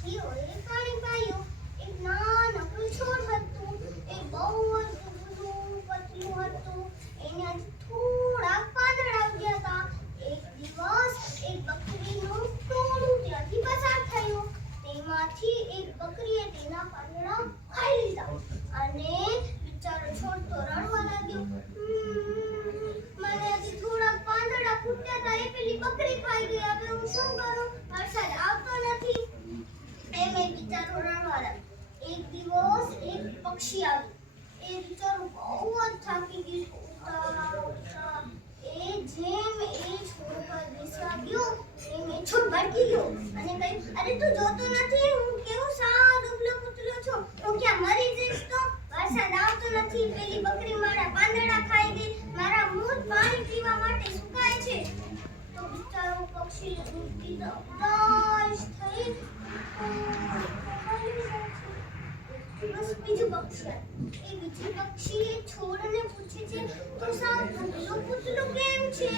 પક્ષીઓએ પાણી પાયું. એક નાનકડું છોડ હતું. એ બહુ જ પતલું હતું. એના થોડા પાંદડા ઉગ્યા હતા. એક દિવસ એક બકરીનું ટોળું ત્યાંથી પસાર થયું. તેમાંથી એક બકરીએ તેના પાંદડા ખાઈ લીધા અને બિચારો છોડ તો રડવા લાગ્યો. મને હજી થોડા પાંદડા ફૂટ્યા હતા, એ પેલી બકરી ખાઈ ગઈ. હવે હું શું કરું? વરસાદ આવતો નથી. એમ એ બિચારો રડવા લાગ્યો. એક દિવસ એક પક્ષી આવ્યું. એ બિચારો બહુ જ થાકી ગયું. એ જેમ એ છોડ પર બેસવા ગયો એમ એ છોડ ભડકી ગયો અને કહ્યું, અરે તું જોતો નથી હું કેવો સાવ દુબળો પુતળો છું? હું ક્યાં મરી જઈશ? તો વરસાદ આવતો નથી. પેલી બકરી મારા પાંદડા ખાઈ ગઈ. મારા મૂળ પાણી પીવા માટે સુકાય છે. તો બિચારો પક્ષી ઉદાસ થઈ બસ બીજું પક્ષી એ બીજું પક્ષી એ છોડને પૂછે છે, તું સાવ દુબળો પુતળો કેમ છે?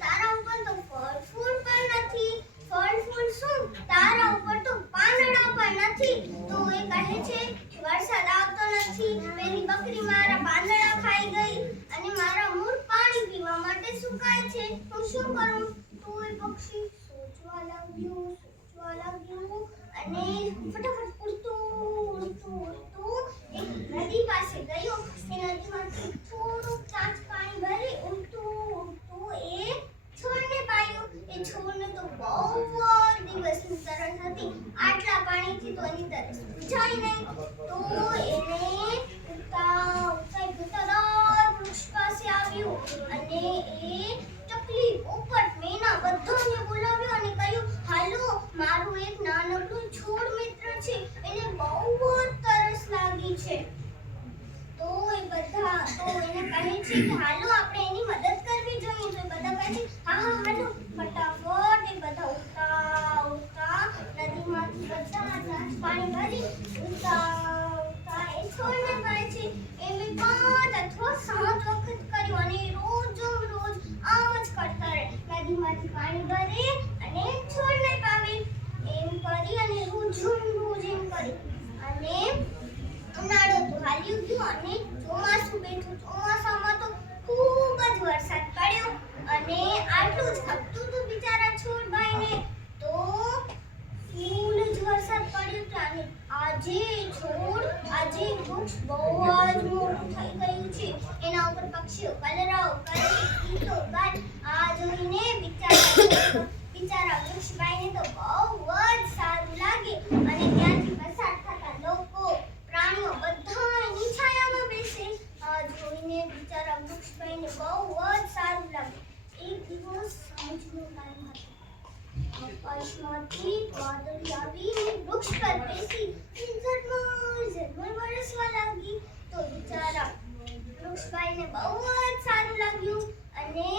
તારા ઉપર તો ફળ ફૂલ પણ નથી. ફળ ફૂલ શું, તારા ઉપર તો પાંદડા પણ નથી. તો એ કહે છે કે વરસાદ આવતો નથી. પેલી બકરી મારા પાંદડા ખાઈ ગઈ અને મારા મૂળ પાણી પીવા માટે સુકાય છે. હું શું કરું? તો એ પક્ષી સોચવા લાગ્યું અને ફટાફટ ઉડતું એક નદી પાસે ગયો. એ નદીમાંથી થોડુંક તાજ પાણી ભરી ઉડતું એ છોડને પાયું. એ છોડને તો બહુ જ દિવસની તરસ હતી. આટલા પાણીથી તો એની તરસ બુઝાય નહીં. તો એને ઉડતા વૃક્ષ પાસે આવ્યું અને એ ચકલી, પોપટ, મેના બધાને બોલાવ્યો અને કહ્યું, હાલો, મારું એક નાનકડું છોડ મિત્ર છે, એને બહુ જ તરસ લાગી છે. તો એને કહે છે કે હાલો આપણે એની મદદ કરવી જોઈએ. તો બધા કહે છે હા હાલો. ફટાફટ એ બધા ઉડતા નદીમાંથી બધા પાણી ભરી ઉડતા એ છોડને કહે છે. એમ 5 અથવા 7 વખત કર્યું અને રોજ આમ જ કરતા રહે. નદીમાંથી પાણી ભરે અને છોડને પાવે. એમ કરી અને રોજ એમ કરી અને ઉનાળો તો હાલ્યું ગયું અને ચોમાસું બેઠું. ચોમાસામાં તો ખૂબ જ વરસાદ પડ્યો અને આટલું જ ખપતું હતું બિચારા છોડભાઈને. તો ફૂલ જ વરસાદ પડ્યો હતો અને આજે વૃક્ષ બહુ જ મોટું થઈ ગયું છે. એના ઉપર પક્ષીઓ કલરવ કરે, ગીતો ગાય. આ જોઈને બિચારા વૃક્ષભાઈને તો બહુ જ સારું લાગે અને ત્યાંથી પસાર થતા લોકો, પ્રાણીઓ બધા એની છાયામાં બેસે. આ જોઈને બિચારા વૃક્ષભાઈને બહુ જ સારું લાગે. એક દિવસ સાંજનો ટાઈમ હતો. આકાશમાંથી વાદળી આવીને વૃક્ષ પર બેસી ઝરમર વરસવા લાગી. તો બિચારા વૃક્ષભાઈને બહુ જ સારું લાગ્યું અને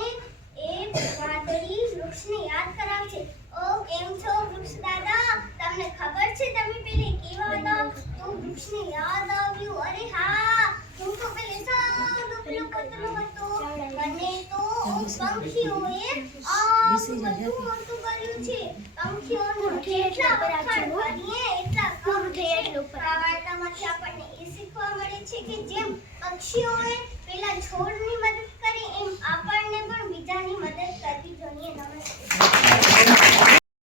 એ વાદળી વૃક્ષને યાદ કરાવશે. ઓ કેમ છો વૃક્ષ દાદા? તમને ખબર છે તમે પેલે કેવા હતા? તો વૃક્ષને યાદ આવ્યું, અરે હા, હું તો પેલે સાવ દુબળો પતલો હતો. મને તો પંખીઓએ આ બધું મોટું કર્યું છે. પંખીઓનું કેટલા વખાણ કરીએ એટલા કમ છે. આ વાર્તામાંથી આપણને એ શીખવા મળે છે કે જેમ પક્ષીઓએ પેલા છોડની મદદ